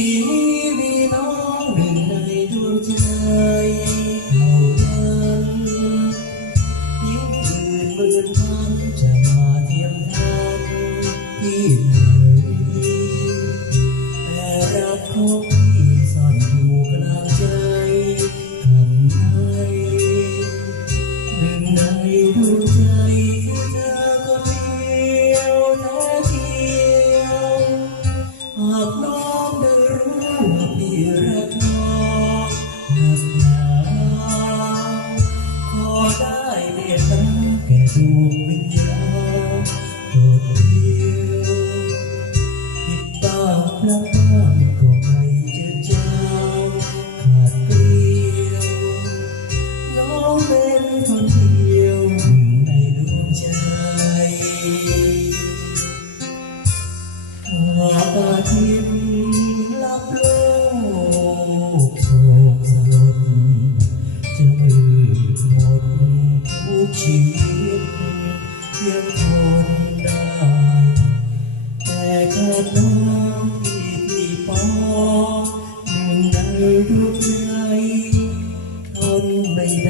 Yeah. รู้ว่าพี่รักน้องรักหนาขอได้เมตตาแก่ดวงวิญญาณโปรดเดียวผิดบ้างพลั้งบ้างก็ไม่เจือจาขาดเกลียวน้องเป็นคนเดียวหนึ่งในดวงใจหาก วิตยังทนได้ แต่ขาดน้องที่พี่ปองหนึ่งในดวงใจทนไม่ได้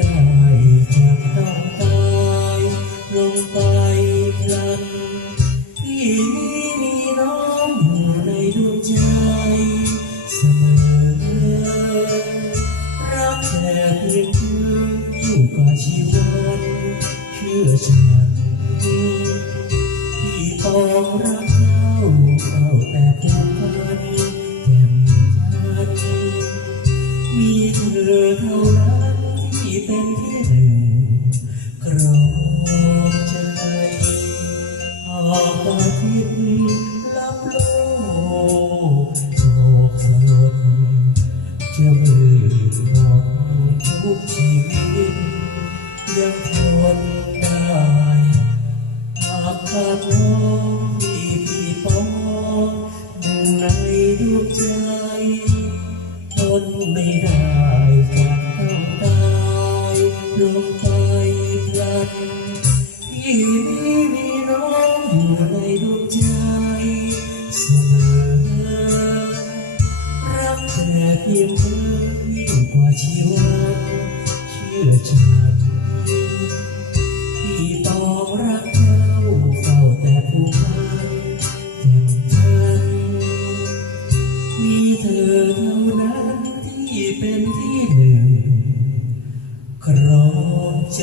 ฉันที่ต้องรักเขาเอาแต่ผูกพันแจ่มจันทร์มีเธอเท่านั้นที่เป็นที่หนึ่งครองใจหากอาทิตย์ลับโลกโศกสลดจะมืดมนทุกชีวิตยัง ขาดน้องที่พี่ปองหนึ่งในดวงใจทนไม่ได้จะต้องตายลงไปพลันที่นี้มีน้องอยู่ในดวงใจเสมอรักแต่เพียงเธอยิ่งกว่าชีวันเชื่อฉัน มีเธอเท่านั้นที่เป็นที่หนึ่งครองใจ